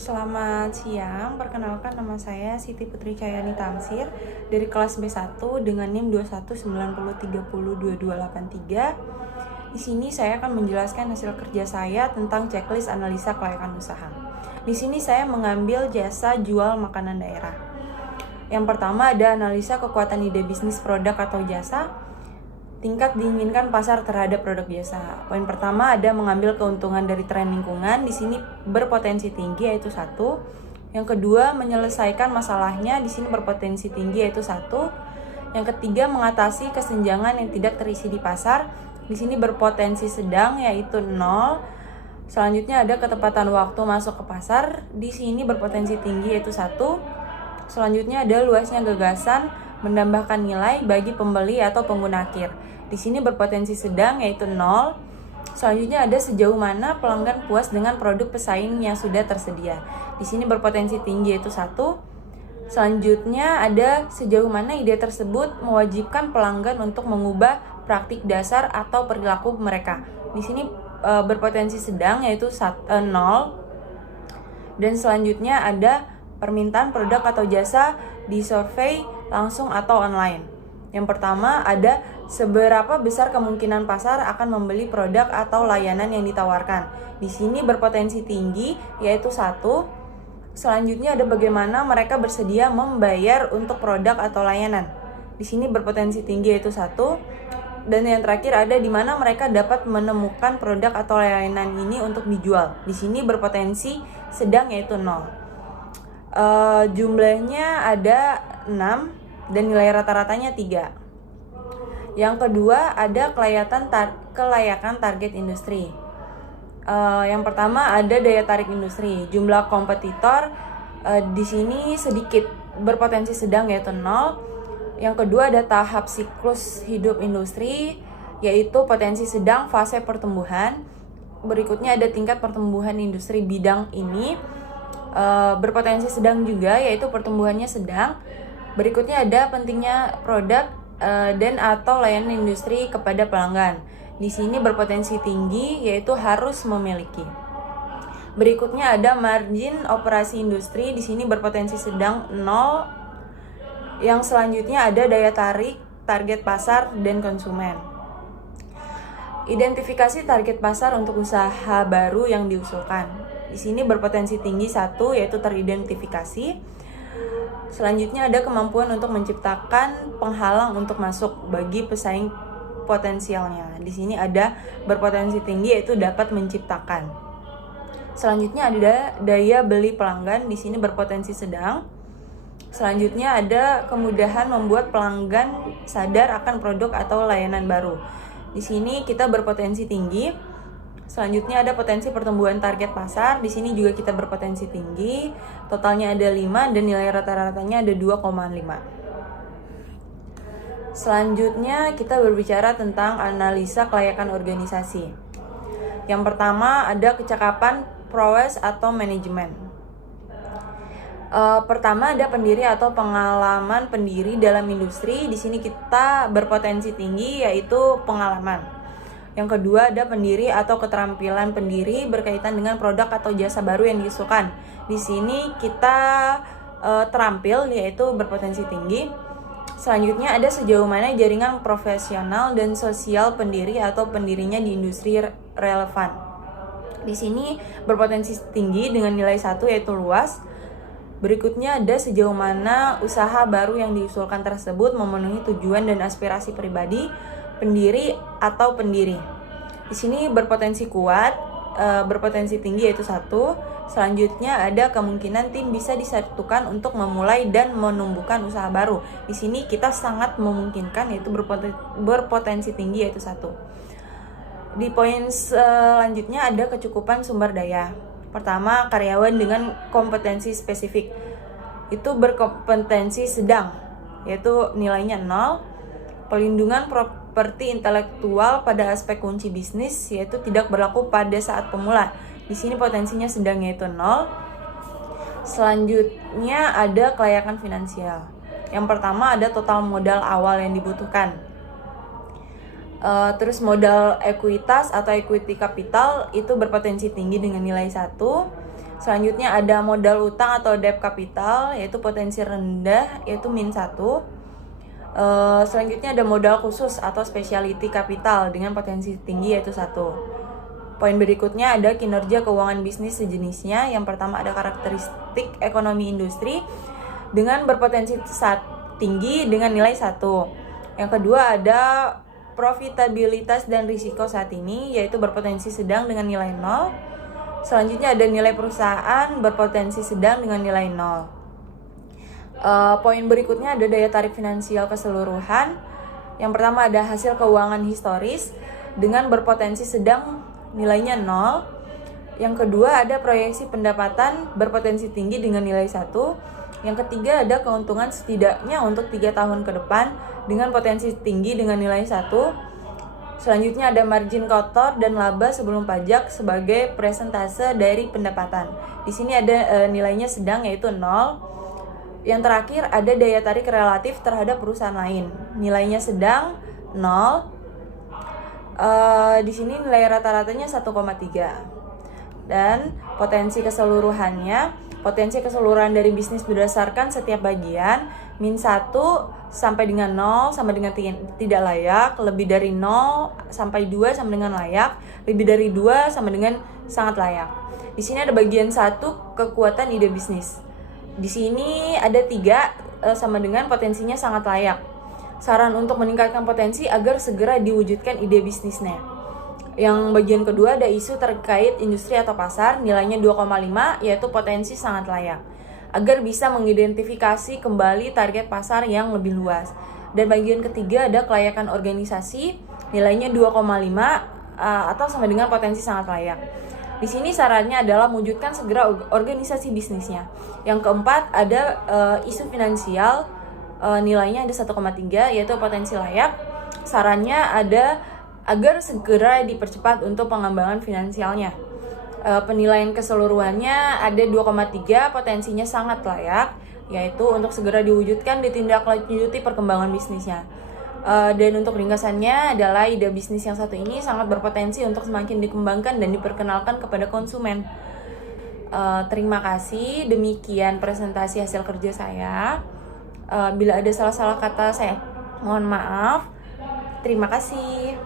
Selamat siang, perkenalkan nama saya Siti Putri Cahyani Tamsir dari kelas B1 dengan NIM 2190303283. Di sini saya akan menjelaskan hasil kerja saya tentang checklist analisa kelayakan usaha. Di sini saya mengambil jasa jual makanan daerah. Yang pertama ada analisa kekuatan ide bisnis produk atau jasa, tingkat diinginkan pasar terhadap produk jasa. Poin pertama ada mengambil keuntungan dari tren lingkungan. Di sini berpotensi tinggi yaitu 1. Yang kedua menyelesaikan masalahnya. Di sini berpotensi tinggi yaitu 1. Yang ketiga mengatasi kesenjangan yang tidak terisi di pasar. Di sini berpotensi sedang yaitu 0. Selanjutnya ada ketepatan waktu masuk ke pasar. Di sini berpotensi tinggi yaitu 1. Selanjutnya ada luasnya gagasan menambahkan nilai bagi pembeli atau pengguna akhir. Di sini berpotensi sedang yaitu 0. Selanjutnya ada sejauh mana pelanggan puas dengan produk pesaing yang sudah tersedia. Di sini berpotensi tinggi yaitu 1. Selanjutnya ada sejauh mana ide tersebut mewajibkan pelanggan untuk mengubah praktik dasar atau perilaku mereka. Di sini berpotensi sedang yaitu 0. Dan selanjutnya ada permintaan produk atau jasa di survei langsung atau online. Yang pertama ada seberapa besar kemungkinan pasar akan membeli produk atau layanan yang ditawarkan. Di sini berpotensi tinggi yaitu 1. Selanjutnya ada bagaimana mereka bersedia membayar untuk produk atau layanan. Di sini berpotensi tinggi yaitu 1. Dan yang terakhir ada di mana mereka dapat menemukan produk atau layanan ini untuk dijual. Di sini berpotensi sedang yaitu 0. Jumlahnya ada 6 dan nilai rata-ratanya 3. Yang kedua ada kelayakan target industri. Yang pertama ada daya tarik industri. Jumlah kompetitor di sini sedikit, berpotensi sedang yaitu 0. Yang kedua ada tahap siklus hidup industri, yaitu potensi sedang fase pertumbuhan. Berikutnya ada tingkat pertumbuhan industri bidang ini, berpotensi sedang juga yaitu pertumbuhannya sedang. Berikutnya ada pentingnya produk dan atau layanan industri kepada pelanggan. Di sini berpotensi tinggi yaitu harus memiliki. Berikutnya ada margin operasi industri. Di sini berpotensi sedang 0. Yang selanjutnya ada daya tarik target pasar dan konsumen. Identifikasi target pasar untuk usaha baru yang diusulkan. Di sini berpotensi tinggi 1 yaitu teridentifikasi. Selanjutnya ada kemampuan untuk menciptakan penghalang untuk masuk bagi pesaing potensialnya. Di sini ada berpotensi tinggi yaitu dapat menciptakan. Selanjutnya ada daya beli pelanggan. Di sini berpotensi sedang. Selanjutnya ada kemudahan membuat pelanggan sadar akan produk atau layanan baru. Di sini kita berpotensi tinggi. Selanjutnya ada potensi pertumbuhan target pasar. Di sini juga kita berpotensi tinggi. Totalnya ada 5 dan nilai rata-ratanya ada 2,5. Selanjutnya kita berbicara tentang analisa kelayakan organisasi. Yang pertama ada kecakapan prowess atau manajemen. Pertama ada pendiri atau pengalaman pendiri dalam industri. Di sini kita berpotensi tinggi yaitu pengalaman. Yang kedua ada pendiri atau keterampilan pendiri berkaitan dengan produk atau jasa baru yang diusulkan. Di sini kita terampil yaitu berpotensi tinggi. Selanjutnya ada sejauh mana jaringan profesional dan sosial pendiri atau pendirinya di industri relevan. Di sini berpotensi tinggi dengan nilai 1 yaitu luas. Berikutnya ada sejauh mana usaha baru yang diusulkan tersebut memenuhi tujuan dan aspirasi pribadi pendiri atau pendiri. Di sini berpotensi kuat, berpotensi tinggi yaitu 1. Selanjutnya ada kemungkinan tim bisa disatukan untuk memulai dan menumbuhkan usaha baru. Di sini kita sangat memungkinkan yaitu berpotensi tinggi yaitu 1. Di poin selanjutnya ada kecukupan sumber daya. Pertama, karyawan dengan kompetensi spesifik. Itu berkompetensi sedang, yaitu nilainya 0. Pelindungan properti intelektual pada aspek kunci bisnis yaitu tidak berlaku pada saat pemula. Di sini potensinya sedang yaitu 0. Selanjutnya ada kelayakan finansial. Yang pertama ada total modal awal yang dibutuhkan. Terus modal ekuitas atau equity capital itu berpotensi tinggi dengan nilai 1. Selanjutnya ada modal utang atau debt capital, yaitu potensi rendah, yaitu -1. Selanjutnya ada modal khusus atau specialty capital dengan potensi tinggi, yaitu 1. Poin berikutnya ada kinerja keuangan bisnis sejenisnya. Yang pertama ada karakteristik ekonomi industri dengan berpotensi tinggi dengan nilai 1. Yang kedua ada profitabilitas dan risiko saat ini, yaitu berpotensi sedang dengan nilai 0. Selanjutnya ada nilai perusahaan berpotensi sedang dengan nilai 0. Poin berikutnya ada daya tarik finansial keseluruhan. Yang pertama ada hasil keuangan historis dengan berpotensi sedang nilainya 0. Yang kedua ada proyeksi pendapatan berpotensi tinggi dengan nilai 1. Yang ketiga ada keuntungan setidaknya untuk 3 tahun ke depan dengan potensi tinggi dengan nilai 1. Selanjutnya ada margin kotor dan laba sebelum pajak sebagai persentase dari pendapatan. Di sini ada nilainya sedang, yaitu 0. Yang terakhir ada daya tarik relatif terhadap perusahaan lain. Nilainya sedang 0. Di sini nilai rata-ratanya 1,3. Dan potensi keseluruhan dari bisnis berdasarkan setiap bagian -1 sampai dengan 0 sama dengan tidak layak, lebih dari 0 sampai 2 sama dengan layak, lebih dari 2 sama dengan sangat layak. Di sini ada bagian 1, kekuatan ide bisnis. Di sini ada 3 sama dengan potensinya sangat layak. Saran untuk meningkatkan potensi agar segera diwujudkan ide bisnisnya. Yang bagian kedua ada isu terkait industri atau pasar, nilainya 2,5, yaitu potensi sangat layak, agar bisa mengidentifikasi kembali target pasar yang lebih luas. Dan bagian ketiga ada kelayakan organisasi, nilainya 2,5 atau sama dengan potensi sangat layak. Di sini sarannya adalah mewujudkan segera organisasi bisnisnya. Yang keempat ada isu finansial, nilainya ada 1,3, yaitu potensi layak. Sarannya ada agar segera dipercepat untuk pengembangan finansialnya. Penilaian keseluruhannya ada 2,3, potensinya sangat layak, yaitu untuk segera diwujudkan ditindaklanjuti perkembangan bisnisnya. Dan untuk ringkasannya adalah ide bisnis yang satu ini sangat berpotensi untuk semakin dikembangkan dan diperkenalkan kepada konsumen. Terima kasih, demikian presentasi hasil kerja saya. Bila ada salah-salah kata saya mohon maaf. Terima kasih.